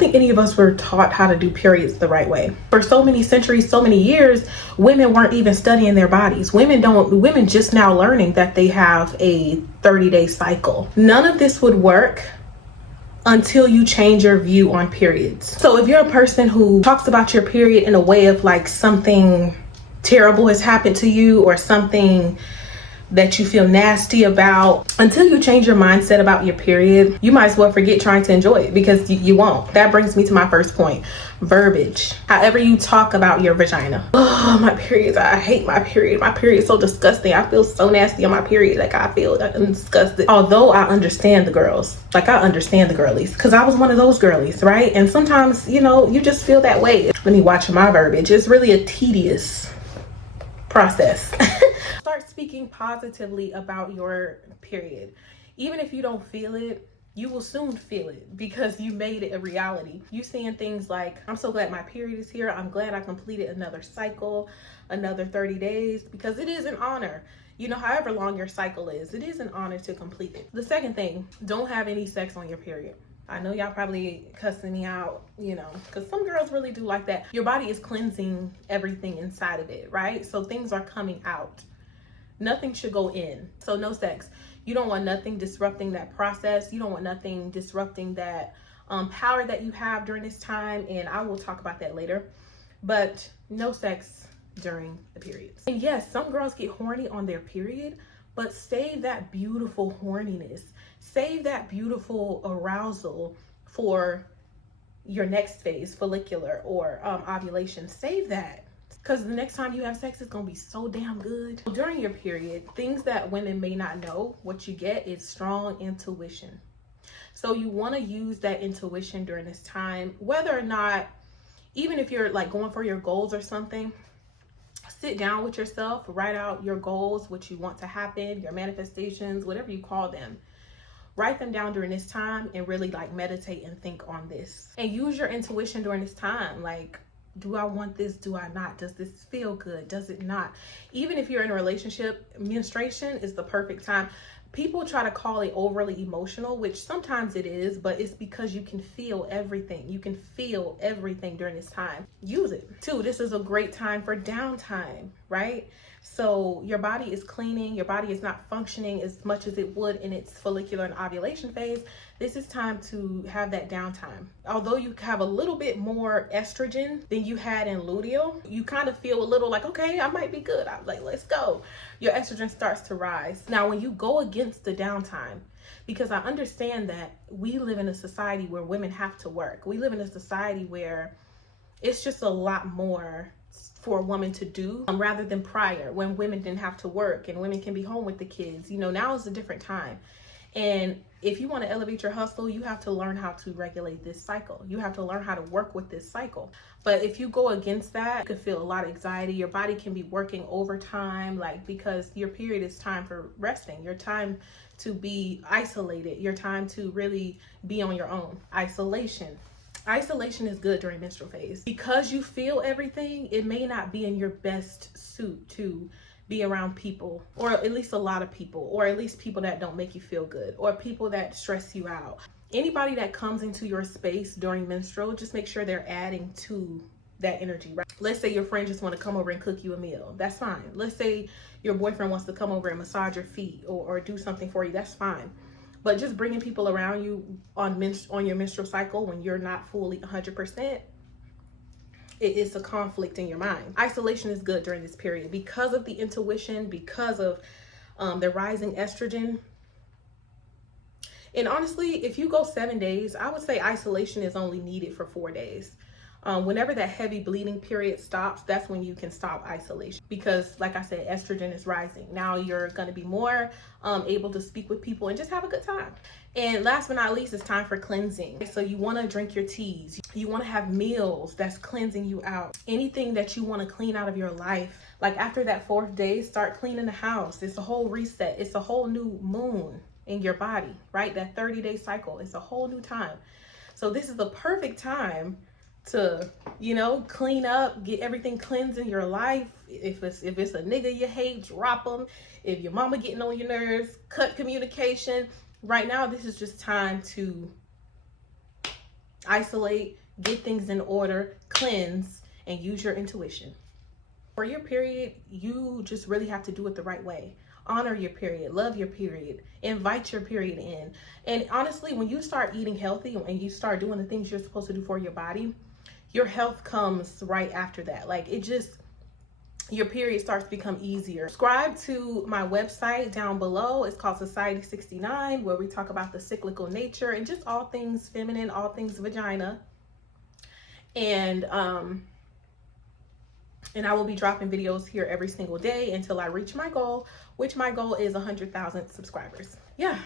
think any of us were taught how to do periods the right way. For so many centuries, so many years, women weren't even studying their bodies. Women just now learning that they have a 30-day cycle. None of this would work until you change your view on periods. So if you're a person who talks about your period in a way of like something terrible has happened to you or something that you feel nasty about, until you change your mindset about your period, you might as well forget trying to enjoy it, because you won't. That brings me to my first point: verbiage. However you talk about your vagina. Oh, my periods, I hate my period. My period is so disgusting. I feel so nasty on my period. Like, I feel disgusted. Although I understand the girls, like I understand the girlies, because I was one of those girlies, right? And sometimes, you know, you just feel that way. When you watch my verbiage, it's really a tedious process. Start speaking positively about your period. Even if you don't feel it, you will soon feel it, because you made it a reality. You saying things like, I'm so glad my period is here. I'm glad I completed another cycle, another 30 days, because it is an honor. You know, however long your cycle is, it is an honor to complete it. The second thing, don't have any sex on your period. I know y'all probably cussing me out, you know, because some girls really do like that. Your body is cleansing everything inside of it, right? So things are coming out. Nothing should go in. So no sex. You don't want nothing disrupting that process. You don't want nothing disrupting that power that you have during this time. And I will talk about that later. But no sex during the periods. And yes, some girls get horny on their period, but save that beautiful horniness. Save that beautiful arousal for your next phase, follicular or ovulation. Save that, because the next time you have sex, it's gonna be so damn good. During your period, things that women may not know, what you get is strong intuition. So you want to use that intuition during this time, whether or not, even if you're like going for your goals or something, sit down with yourself, write out your goals, what you want to happen, your manifestations, whatever you call them. Write them down during this time and really like meditate and think on this. And use your intuition during this time. Like, do I want this? Do I not? Does this feel good? Does it not? Even if you're in a relationship, menstruation is the perfect time. People try to call it overly emotional, which sometimes it is, but it's because you can feel everything. You can feel everything during this time. Use it. Two, this is a great time for downtime, right? So your body is cleaning, your body is not functioning as much as it would in its follicular and ovulation phase. This is time to have that downtime. Although you have a little bit more estrogen than you had in luteal, you kind of feel a little like, okay, I might be good. I'm like, let's go. Your estrogen starts to rise. Now, when you go against the downtime, because I understand that we live in a society where women have to work. We live in a society where it's just a lot more for a woman to do rather than prior, when women didn't have to work and women can be home with the kids. You know, now is a different time. And if you want to elevate your hustle, you have to learn how to regulate this cycle. You have to learn how to work with this cycle. But if you go against that, you could feel a lot of anxiety. Your body can be working overtime, like, because your period is time for resting. Your time to be isolated. Your time to really be on your own. Isolation is good during menstrual phase. Because you feel everything, it may not be in your best suit to be around people, or at least a lot of people, or at least people that don't make you feel good, or people that stress you out. Anybody that comes into your space during menstrual, just make sure they're adding to that energy, right? Let's say your friend just want to come over and cook you a meal. That's fine. Let's say your boyfriend wants to come over and massage your feet or do something for you. That's fine. But just bringing people around you on your menstrual cycle when you're not fully 100%, it is a conflict in your mind. Isolation is good during this period because of the intuition, because of the rising estrogen. And honestly, if you go 7 days, I would say isolation is only needed for 4 days. Whenever that heavy bleeding period stops, that's when you can stop isolation, because like I said, estrogen is rising. Now you're going to be more able to speak with people and just have a good time. And last but not least, it's time for cleansing. So you want to drink your teas. You want to have meals that's cleansing you out. Anything that you want to clean out of your life. Like after that 4th day, start cleaning the house. It's a whole reset. It's a whole new moon in your body, right? That 30-day cycle. It's a whole new time. So this is the perfect time to, you know, clean up, get everything cleansed in your life. If it's a nigga you hate, drop them. If your mama getting on your nerves, cut communication. Right now, this is just time to isolate, get things in order, cleanse, and use your intuition. For your period, you just really have to do it the right way. Honor your period, love your period, invite your period in. And honestly, when you start eating healthy and you start doing the things you're supposed to do for your body, your health comes right after that. Like, it just, your period starts to become easier. Subscribe to my website down below. It's called Society 69, where we talk about the cyclical nature and just all things feminine, all things vagina. And I will be dropping videos here every single day until I reach my goal, which my goal is 100,000 subscribers. Yeah.